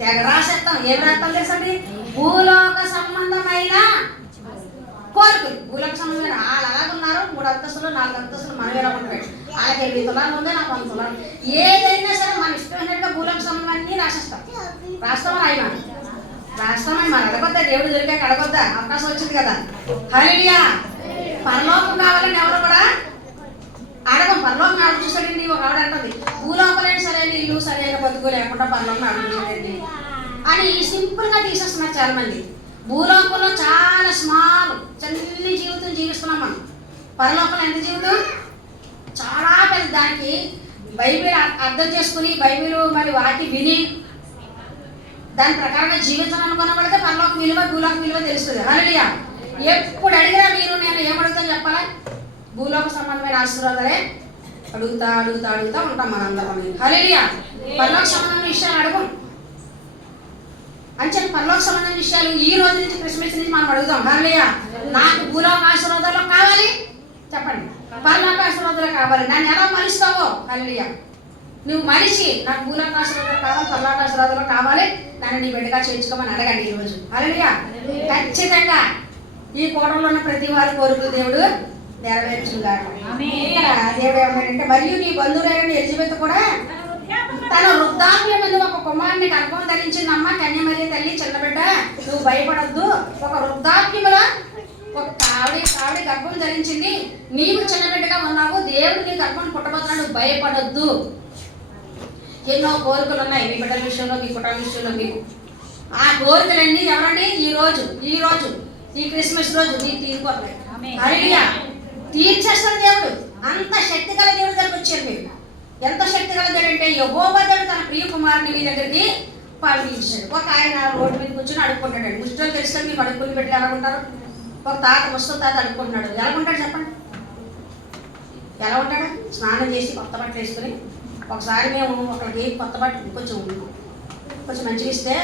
తెగ రాసేస్తాం. ఏం రాస్తాం తెలుసండి? భూలోక సంబంధమైన కోరికలు. భూలోక సంబంధమైన వాళ్ళు అలాగున్నారు. 3 అంతస్తులు 4 అంతస్తులు మనం ఎలా ఉంటాయి. వాళ్ళకి 8 తులాలు ఉంది, నాకు 1 తులాలు. ఏదైనా సరే మన ఇష్టమైనట్టుగా భూలోక సంబంధాన్ని రాస్తామని ఆయన రాస్తామని మనం అడగొద్దా? దేవుడు దొరికాక అడగొద్దా? అవకాశం వచ్చింది కదా. హల్లెలూయా. పరలోకం కావాలని ఎవరు కూడా అడగం. పరలోకం ఆవిడ చూసాడండి. ఒక ఆవిడ అంటుంది, భూలోకలేని సరైన ఇల్లు సరైన బతుకు లేకుండా పరలోకం ఆవిడ చూసాడండి అని సింపుల్గా తీసేస్తున్నారు చాలా మంది. భూలోకంలో చాలా స్మాల్ చిన్ని జీవితం జీవిస్తున్నాం మనం. పరలోకంలో ఎంత జీవితం? చాలా పెద్ద. దానికి బైబిల్ అర్థం చేసుకుని, బైబిల్ మరి వాకి విని దాని ప్రకారంగా జీవించాలనుకున్న వాళ్ళకే పరలోక విలువ భూలోక విలువ తెలుస్తుంది. హల్లెలూయా. ఎప్పుడు అడిగినా మీరు నేను ఏమడుగుతాను చెప్పాలా? భూలోక సంబంధమైన ఆశీర్వాదాలే అడుగుతా ఉంటాం మనందరం. హల్లెలూయా. పరలోక సంబంధమైన విషయాలు అడగం. అంచె పరలోక సంబంధమైన విషయాలు ఈ రోజు నుంచి క్రిస్మస్ నుంచి మనం అడుగుతాం. హల్లెలూయా. నాకు భూలోక ఆశీర్వాదాలు కావాలి చెప్పండి, పరలోక ఆశీర్వాదాలు కావాలి. నన్ను ఎలా మలుస్తావో హల్లెలూయా. నువ్వు మనిషి నాకు భూలోక ఆశీర్వాదాలు కావాలి, పరలోక ఆశీర్వాదాలు కావాలి, నన్ను నీ బిడ్డగా చేర్చుకోమని అడగండి ఈరోజు. హల్లెలూయా. ఖచ్చితంగా ఈ కోటంలో ఉన్న ప్రతి వారి కోరికలు దేవుడు నెరవేర్చుగాక. దేవుడు ఏమంటే మరియు నీ బంధువులైన ఎలిజబెత్ కూడా తన వృద్ధాప్యమందు ఒక కుమారుని గర్భం ధరించిందమ్మ కన్యమరి తల్లి చిన్నబిడ్డ నువ్వు భయపడొద్దు. ఒక వృద్ధాప్యములో ఒక ఆవిడ గర్భం ధరించింది, నీవు చిన్నబిడ్డగా ఉన్నావు, దేవుడు నీ గర్భం పుట్టబోతున్నాడు, భయపడొద్దు. ఎన్నో కోరికలు ఉన్నాయి మీ బిడ్డల విషయంలో, మీ కుటుంబ విషయంలో. మీకు ఆ కోరికలన్నీ ఎవరండి ఈ రోజు ఈ క్రిస్మస్ రోజు నీకు తీరిపోతున్నాయి. హల్లెలూయా. తీర్చేస్తాడు దేవుడు. అంత శక్తి గల దేవుడు దగ్గరికి వచ్చారు మీరు. ఎంత శక్తి గల దేవుడు అంటే యెహోవా దేవుడు తన ప్రియ కుమారుని మీ దగ్గరికి పంపించాడు. ఒక ఆయన రోడ్డు మీద కూర్చొని అడుక్కుంటాడు. ముష్టలు తెలుసు మీకు అడుక్కుని పెట్టి ఎలా ఉంటారు? ఒక తాత ముసలి తాత అడుక్కుంటున్నాడు. ఎలా ఉంటాడు చెప్పండి? ఎలా ఉంటాడు? స్నానం చేసి కొత్త బట్టలు వేసుకుని. ఒకసారి మేము ఒకరికి కొత్త బట్టలు కొంచెం మంచిగా ఇస్తే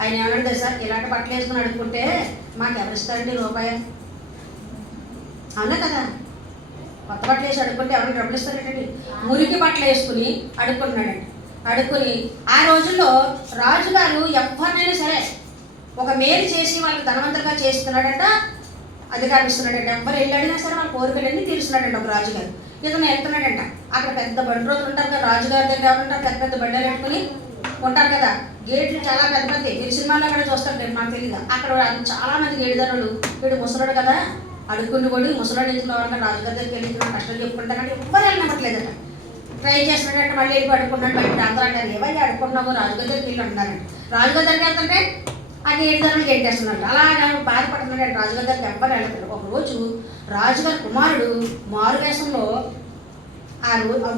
ఆయన ఏమన్నాడు తెలుసా? ఇలాంటి బట్టలు వేసుకుని అడుక్కుంటే మాకు ఎవరిస్తారండి రూపాయి? అవునా కదా? కొత్త బట్టలు వేసి అడుక్కుంటే ఎవరికి డబ్బులు ఇస్తారండి? మురికి బట్టలు వేసుకుని అడుక్కుంటున్నాడండి. అడుక్కుని ఆ రోజుల్లో రాజుగారు ఎవరినైనా సరే ఒక మేలు చేసి వాళ్ళకి ధనవంతంగా చేస్తున్నాడంట, అధికారం ఇస్తున్నాడంట. ఎవరు వెళ్ళాడినా సరే వాళ్ళ కోరికలన్నీ తీరుస్తున్నాడంట ఒక రాజుగారు. ఇతను వెళ్తున్నాడంట. అక్కడ పెద్ద బండి రోజులు ఉంటారు కదా, రాజుగారి దగ్గర ఉంటారు, పెద్ద పెద్ద బండలు పెట్టుకుని ఉంటారు కదా. గేట్లు చాలా పెద్ద పెద్ద. మీరు సినిమాలో కూడా చూస్తారు కదా, నాకు తెలియదు. అక్కడ చాలా మంది గేడిదారులు, వీడు ముసలాడు కదా అడుక్కుని కూడా ముసలాడు ఎందుకు రాజుగారి దగ్గరికి వెళ్ళి కష్టాలు చెప్పుకుంటారంటే ఎవ్వరు వెళ్ళనట్లేదట. ట్రై చేస్తున్నాడంటే మళ్ళీ వెళ్ళి అడుక్కున్నాడు. బయట అందరూ అంటారు ఏవైనా అడుక్కున్నావు రాజుగారి దగ్గరికి వెళ్ళి అంటున్నారండి. రాజుగారి దగ్గరికి వెళ్తుంటే ఆ గేడిదారులు గెంటేస్తున్నాడు. అలాగా బాధపడుతున్నాడు. రాజుగారి దగ్గరికి ఎవ్వరు వెళ్తారు. ఒకరోజు రాజుగారి కుమారుడు మారు వేషంలో ఆ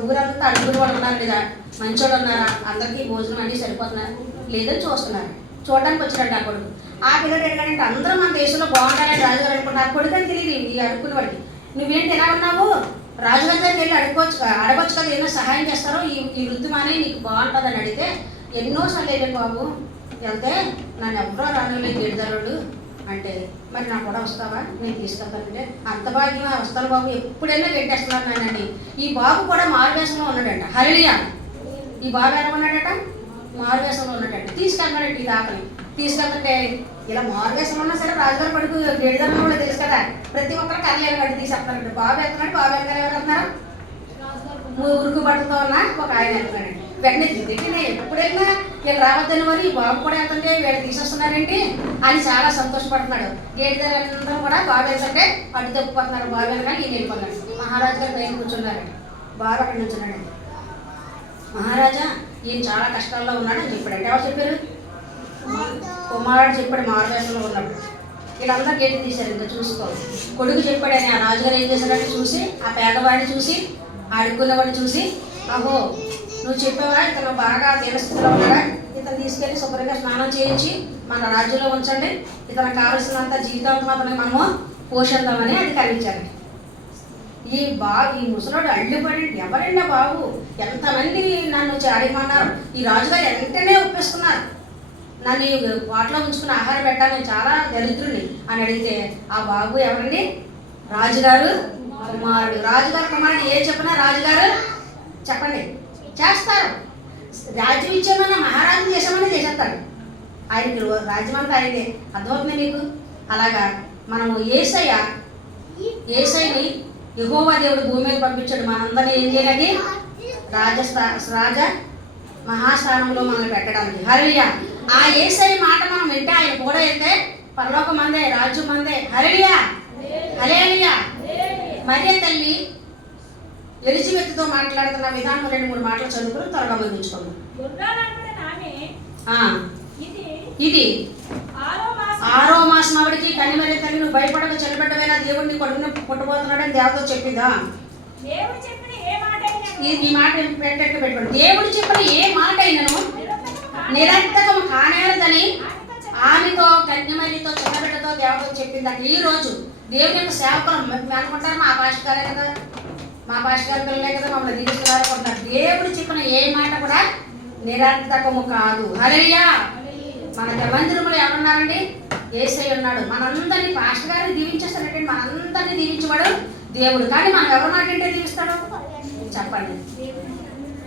ఊరంతా అడుగురు వాళ్ళు ఉన్నారు లేదా, మంచోళ్ళు ఉన్నారా, అందరికీ భోజనం అన్నీ సరిపోతున్నారు లేదని చూస్తున్నారు. చూడడానికి వచ్చినట్టు ఆ కొడుకు. ఆ పిల్లడు ఎడగాడంటే అందరూ మన దేశంలో బాగుంటారని రాజుగారు అనుకుంటారు. ఆ కొడుకు అని తెలియదు ఈ అడుక్కునే వాడికి. నువ్వేంటి ఎలా ఉన్నావు? రాజుగారి దగ్గరికి వెళ్ళి అడగొచ్చు కదా, ఏమో సహాయం చేస్తారో ఈ వృత్తి మానే నీకు బాగుంటుందని అడిగితే ఎన్నోసార్లు వెళ్ళాను బాబు. వెళ్తే నన్ను ఎవరో రానులేదు గేడిదారుడు అంటే, మరి నాకు కూడా వస్తావా, నేను తీసుకెళ్తానంటే అంత భాగ్యం వస్తాను బాబు, ఎప్పుడైనా గెంటేస్తున్నాను నాయనండి. ఈ బాబు కూడా మారువేషంలో ఉన్నాడంట. హల్లెలూయా. ఈ బాబు ఎలా ఉన్నాడట? మారువేషంలో ఉన్నాడంట. తీసుకెళ్తాడంటే ఈ దాకని తీసుకెళ్తుంటే ఇలా మారువేషంలో ఉన్నా సరే రాజుగారు పడుకు గేడిదారులు కూడా తెలుసు కదా, ప్రతి ఒక్కరు కర్రలేరు కట్టి తీసుకెళ్తారంటే బాబు వెళ్తున్నాడు. బాబు వెళ్తారు ఎవరు వెళ్తున్నారు? ఉరుకు బట్టలతో ఉన్న ఒక ఆయన వెళ్తున్నాడండి. వెంటనే తిట్టిన ఎప్పుడైనా వీళ్ళు రావద్దని వారు ఈ బాబు కూడా వెళ్తుంటే వీళ్ళు తీసేస్తున్నారేంటి అని చాలా సంతోషపడుతున్నాడు. గేడిదారులందరూ కూడా బాబు వెళ్తుంటే అడ్డు తప్పిపోతున్నారు. బాబు వెళ్ళగానే ఈయన వెళ్ళిపోతున్నాడు. మహారాజు గారు పైన కూర్చున్నారండి. బాబు అక్కడ నుంచున్నాడండి. మహారాజా ఈయన చాలా కష్టాల్లో ఉన్నాడు అని చెప్పాడంటే ఎవరు చెప్పారు? కుమారుడు చెప్పాడు మారువేషంలో ఉన్నప్పుడు. వీళ్ళందరూ గేటు తీశారు. ఇంకా చూసుకో కొడుకు చెప్పాడని ఆ రాజుగారు ఏం చేశాడంటే చూసి ఆ పేదవాడిని చూసి ఆడుకున్నవాడిని చూసి, అహో నువ్వు చెప్పావా ఇతను బాగా దీనస్థితిలో ఉన్నాడా, ఇతను తీసుకెళ్ళి శుభ్రంగా స్నానం చేయించి మన రాజ్యంలో ఉంచండి, ఇతనికి కావలసినంత జీవితాంతం అతనికి మనము పోషిద్దామని అధికారించారు. ఈ ముసలోడు అడ్డుపడి ఎవరైనా బాబు ఎంతమంది నన్ను అడిగమన్నారు, ఈ రాజుగారు వెంటనే ఒప్పిస్తున్నారు నన్ను వాటిలో ఉంచుకుని ఆహారం పెట్టాలి, నేను చాలా దరిద్రుని అని అడిగితే ఆ బాబు ఎవరండి? రాజుగారు కుమారుడు. రాజుగారు కుమారుడు ఏం చెప్పినా రాజుగారు చెప్పండి చేస్తారు. రాజ్యం ఇచ్చామన్నా మహారాజు చేసామని చేసేస్తాడు. ఆయనకి రాజ్యం అంతా ఆయనే. అర్థమవుతుంది మీకు? అలాగా మనము యేసయ్యని యెహోవా దేవుడు భూమి మీద పంపించాడు. మనందరినీ ఏం చేయాలి? రాజ మహాస్థానంలో మనల్ని పెట్టడానికి. హల్లెలూయా. ఆ యేసయ్య మాట మనం వింటే ఆయన కూడా అయితే పరలోకం మందే, రాజ్యం మందే. హల్లెలూయా హల్లెలూయా. మరియ తల్లి ఎలిజబెత్తో మాట్లాడుతున్న విధానం 2-3 మాటలు చదువుకుని త్వరగా ముగించుకుందాం. ఇది 6వ మాసం ఆవిడికి కన్యమరి తల్లి నువ్వు భయపడక చెల్లబడ్డవైనా దేవుడిని కొడుకుని పుట్టబోతున్నాడని దేవతో చెప్పిందా? ఈ మాట పెట్టట్టు పెట్టుకోండి. దేవుడు చెప్పిన ఏ మాట అయినను నిరర్థకము కానేరదని ఆమెతో కన్యమరితో చిన్నబిడ్డతో దేవతో చెప్పిందట. ఈ రోజు దేవుని యొక్క సేవకులు అనుకుంటారు మా పాస్టర్ గారే కదా, మా పాస్టర్ గారి పిల్లలే కదా మమ్మల్ని దీవిస్తున్నారు అనుకుంటున్నారు. దేవుడు చెప్పిన ఏ మాట కూడా నిరర్థకము కాదు. హల్లెలూయా. మన మందిరంలో ఎవరున్నారండి? యేసయ్య ఉన్నాడు. మనందరినీ పాస్టర్ గారిని దీవించేస్తాడంటే మనందరినీ దీవించేవాడు దేవుడు. కానీ మనం ఎవరి మాట అంటే దీవిస్తాడు చెప్పండి?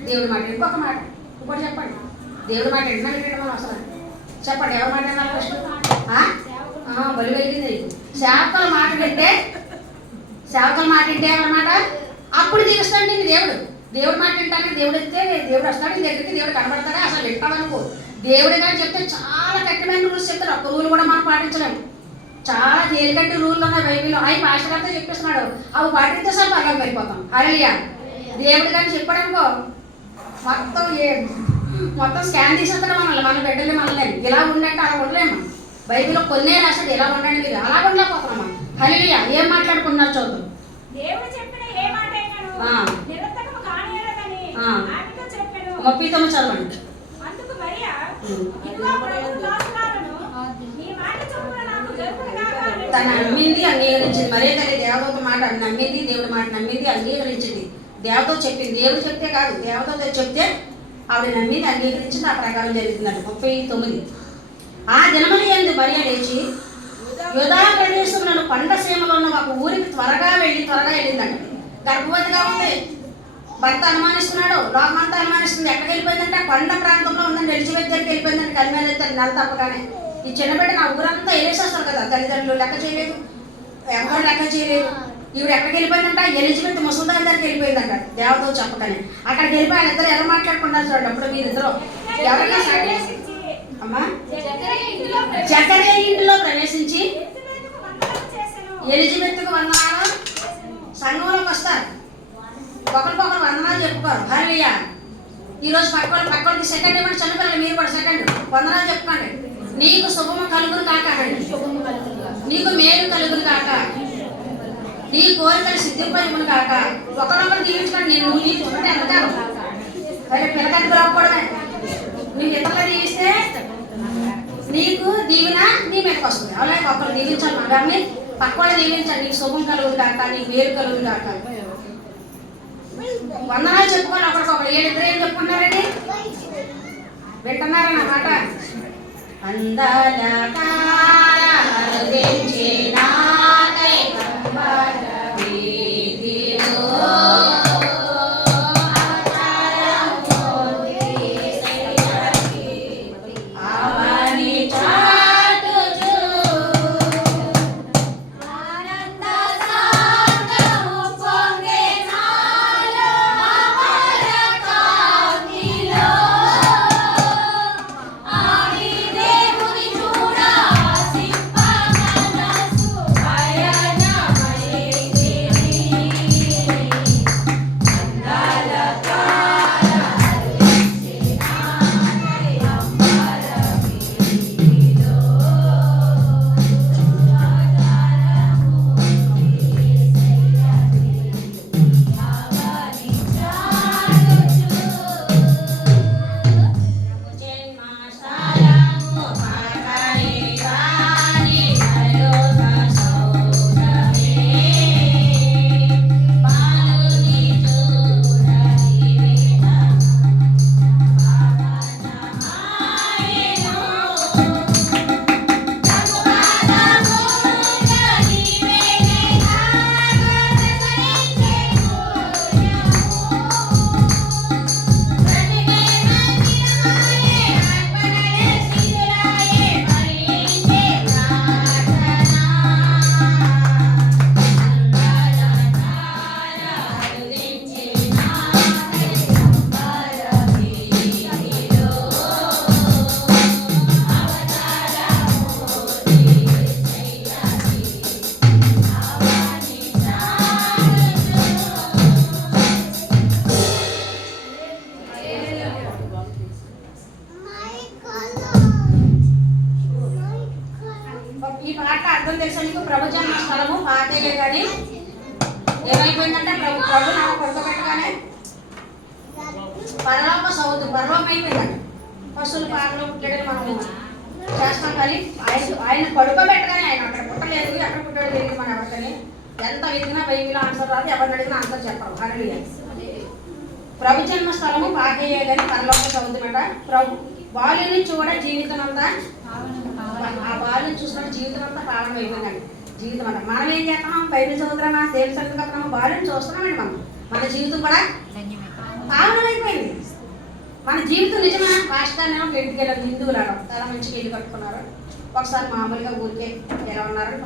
దేవుడి మాట. ఇంకోటి చెప్పండి. దేవుడి మాట వింటున్నాడు మనం అసలు చెప్పండి. ఎవరి మాట విన్నారు ఫస్ట్? బలి వెలిగింది. సేవకుల మాట వింటే ఎవరి మాట అప్పుడు దీవిస్తాడు నిన్ను దేవుడు. దేవుడు మాట వింటానే దేవుడు వస్తే దేవుడు వస్తాడు నీ దగ్గరికి, దేవుడు కనబడతాడా, అసలు వింటావనుకో. దేవుడు కానీ చెప్తే చాలా కఠినమైన రూల్స్ చెప్తారు. ఒక్క రూల్ కూడా మనం పాటించలేము. చాలా తేలికట్టి రూల్ ఉన్నాయి బైబిల్లో. అవి పాస్టర్ గారితో చెప్పేస్తున్నాడు, అవి పాటిస్తే సార్ పర్లోకి వెళ్ళిపోతాం. హల్లెలూయా. దేవుడు కానీ చెప్పాడనుకో మొత్తం స్కాన్ తీసేస్తాడు మనల్ని, మన బిడ్డలు మనల్ని ఇలా ఉండంటే అలా ఉండలేము. బైబిల్లో కొన్నే రాస్తాడు ఇలా ఉండండి, మీరు అలా ఉండలేకపోతున్నాం మనం. హల్లెలూయా. ఏం మాట్లాడుకున్నారు చూద్దాం. దేవుడు చెప్పిన ఏ మాట అయినను నిరర్థకము కానియరాదని ఆమెతో చెప్పెను. 39 చదవండి. అందుకు మరియా, ఇదిగో ప్రభు దాసురాలను, నీ మాట చొప్పున నాకు జరుగును గాక అనెను. తను నమ్మింది, అంగీకరించింది. మరే తల్లి దేవదూత మాట నమ్మింది, దేవుడి మాట నమ్మింది, అంగీకరించింది. దేవదూత చెప్పింది, దేవుడు చెప్తే కాదు, దేవదూత చెప్తే ఆవిడ నమ్మింది, అంగీకరించింది. ఆ ప్రకారం జరుగుతుందంట. 39. ఆ దినముల యందు మరియ లేచి యూదా ప్రదేశంలో పండసీమలో ఉన్న ఒక ఊరికి త్వరగా వెళ్ళిందంట. గర్భవతిగా ఉంది, భర్త అనుమానిస్తున్నాడు, లోకమంతా అనుమానిస్తుంది. ఎక్కడికి వెళ్ళిపోయిందంటే కొండ ప్రాంతంలో ఉందండి, ఎలిజబెత్ దగ్గరికి వెళ్ళిపోయిందండి. కనిమేద నెల తప్పగానే ఈ చిన్నబిడ్డ నా ఊరంతా వేసేస్తారు కదా, తల్లిదండ్రులు లెక్క చేయలేదు, ఎవరు లెక్క చేయలేదు. ఈవిడ ఎక్కడికి వెళ్ళిపోయిందంట, ఎలిజబెత్ ముసల్దాన్ దగ్గరికి వెళ్ళిపోయిందంట. దేవతో చెప్పకనే అక్కడికి వెళ్ళిపోయి వాళ్ళిద్దరు ఎలా మాట్లాడుకుంటారు చూడండి. అప్పుడు మీరిద్దరు ఎవరైనా అమ్మా జకరియా ఇంటిలో ప్రవేశించి ఎలిజబెతుకు వందనము చేసెను. ఎలిజబెత్కు వందనాలు. సంఘంలోకి వస్తారు, ఒకరికొకరు వందనాలు చెప్పుకోరు. హల్లెలూయా. ఈరోజు పక్కకి సెకండ్ ఇవ్వండి, చిన్నపిల్లలు మీరు కూడా సెకండ్ వందనాలు చెప్పుకోండి. నీకు శుభము కలుగురు కాక, నీకు మేలు కలుగురు కాక, నీ కోరికలు సిద్ధింపజమును కాక. ఒకరొకరు దీవించుకోండి. నువ్వు దీవించుకుంటే ఎంతకాలం పిల్లకాయలు రాకపోవడమే. నీకు ఇతరులు దీవిస్తే నీకు దీవెన నీ మీదకి వస్తుంది. అలాగే ఒకరు దీవించాలి, మగాన్ని పక్క వాళ్ళు దీవించాలి. నీకు శుభం కలుగురు కాక, నీకు మేలు కలుగురు కాక. వందనాలు చెప్పుకోవాలి ఒకరికొకరు. ఏడిద్దరు ఏం చెప్పుకున్నారండి, వింటున్నారా నా మాట? అందాల ఈ పాట అర్థం తెలుసా నీకు? ప్రభు జన్మ స్థలము పాతేలే కానీ ఏమైపోయిందంటే ప్రభు నామ పడుకోబెట్టగానే పరలోక సౌదు పరలోకం అయిపోయిందంట. పశువులు పాటలు పుట్టడని మనం చేస్తాం కానీ ఆయన పడుకోబెట్టగానే, ఆయన అక్కడ పుట్టలేదు, ఎక్కడ పుట్టాడు తెలియదు మన ఎవరికని. ఎంత వెతికినా బైబిల్ ఆన్సర్ రాదు, ఎవరిని అడిగినా ఆన్సర్ చెప్పరు. హల్లెలూయా. ప్రభు జన్మ స్థలము పాతేలే కానీ పరలోక సౌదునట. ప్రభు బాలుని చూడ జీవితం అంతా, ఆ బాలుని చూసిన జీవితం అంతా పాలన అయిపోయిందండి. జీవితం అంతా మనం ఏం చేస్తున్నాం, బైబిల్ చదువుతున్నామా, దేవుని సన్నిధికి వస్తున్నామా, బాలుని చూస్తున్నామండి. మన జీవితం కూడా పాలన అయిపోయింది. మన జీవితం నిజమా? పాస్టర్నేమో ఇంటికి వెళ్ళారు, హిందువులు ఆడడం చాలా మంచిగా ఇల్లు కట్టుకున్నారు. ఒకసారి మామూలుగా ఊరికే ఎలా ఉన్నారని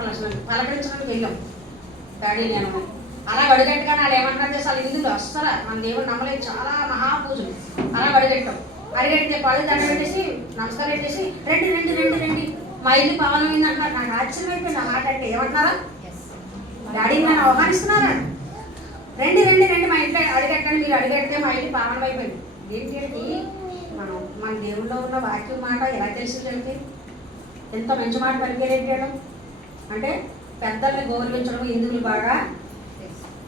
పలకరించడానికి వెళ్ళాం. డాడీ నేను అలా అడిగట్టుగానే వాళ్ళు ఏమంటారు చేసి వాళ్ళు ఇందులో వస్తారా మన దేవుడు నమ్మలేదు చాలా మహాపూజలు అలా అడిగట్టాం అడిగట్టే పళ్ళు దండ పెట్టేసి నమస్కారం పెట్టేసి రండి రండి రండి రండి మా ఇల్లు పావనమైంది అంటున్నారు. నాకు ఆశ్చర్యం అయిపోయింది ఆ మాట అంటే. ఏమంటున్నారా? డాడీని నన్ను ఆహ్వానిస్తున్నారా? రండి రండి రండి మా ఇంట్లో అడిగట్టండి, మీరు అడిగడితే మా ఇంటి పావనం అయిపోయింది. ఏంటి మన దేవుల్లో ఉన్న వాక్యం మాట ఎలా తెలిసిందంటే ఎంత మంచి మాట పలికేయడం అంటే పెద్దల్ని గౌరవించడం హిందువులు బాగా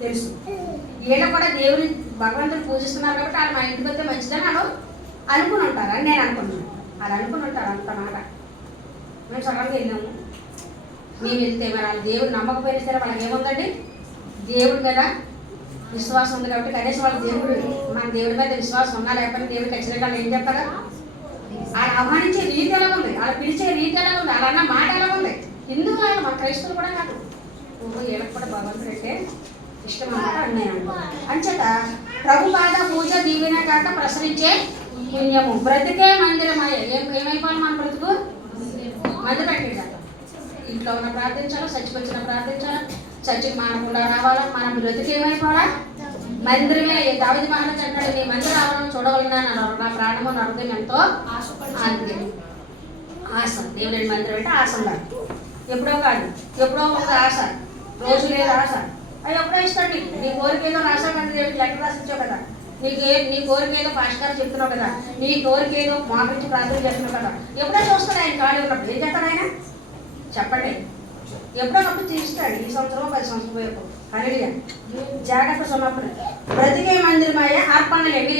తెలుసు. వీళ్ళు కూడా దేవుని భగవంతుని పూజిస్తున్నారు కాబట్టి వాళ్ళు మా ఇంటికి వస్తే మంచిదని వాళ్ళు అనుకుని ఉంటారని నేను అనుకున్నాను. వాళ్ళు అనుకుని ఉంటారు అంత మాట. మేము సడన్గా వెళ్ళాము, మేము వెళ్తే మరి వాళ్ళు దేవుడు నమ్మకపోయినా సరే వాళ్ళకి ఏముందండి, దేవుడి మీద విశ్వాసం ఉంది కాబట్టి కనీసం వాళ్ళ దేవుడు మన దేవుడి మీద విశ్వాసం ఉన్నా లేకపోతే దేవుడు ఖచ్చితంగా ఏం చెప్తారా? వాళ్ళు ఆహ్వానించే రీతి ఎలా ఉంది, వాళ్ళు పిలిచే రీతి ఎలా ఉంది, వాళ్ళ అన్న మాట ఎలా ఉంది. హిందువులు ఆయన మన క్రైస్తవులు కూడా కాదు. వీళ్ళకి కూడా భగవంతుడు అంటే ఇష్టం అన్నమాట అని నేను అనుకున్నాను. అంచేత ప్రభు పాద పూజ దీవెన కాక ప్రసరించే పుణ్యము బ్రతికే మందిరమయ్య. ఏమైపోవాలి మన బ్రతుకు? మందిరం పెట్టేట ఇంట్లో ఉన్న ప్రార్థించాలా, చచ్చిపోయిన ప్రార్థించాలా, చచ్చికి మానకుండా రావాలా, మన బ్రతికి ఏమైపోవాలా? మందిరమే. దావీదు మహారాజు అంటాడు, నీ మందిరం రావడం చూడగలనా, నా ప్రాణము నా హృదయం ఎంతో ఆశ. దేవుడి మందిరం అంటే ఆశ ఉండాలి. ఎప్పుడో కాదు, ఎప్పుడో ఒక ఆశ, రోజు లేదు ఆశ. అది ఎప్పుడో ఇస్తాడు నీకు. నీ కోరిక ఏదో రాసా కదా, దేవుడికి లెక్క రాసిచ్చావు కదా, నీ కోరిక ఏదో పాస్టర్ చెప్తున్నావు కదా, నీ కోరిక ఏదో మాపించి ప్రార్థన చేస్తున్నావు కదా, ఎప్పుడో చూస్తాడు ఆయన ఖాళీ ఉన్నప్పుడు. ఏం చేస్తాడు ఆయన చెప్పండి? ఎప్పుడో ఒకప్పుడు తీరుస్తాడు. ఈ సంవత్సరం 10 సంవత్సరం పోయేప్పుడు. హల్లెలూయా. జాగ్రత్త సొన్నప్పుడు బ్రతికే మందిరమయ్యే అర్పణలు ఎన్ని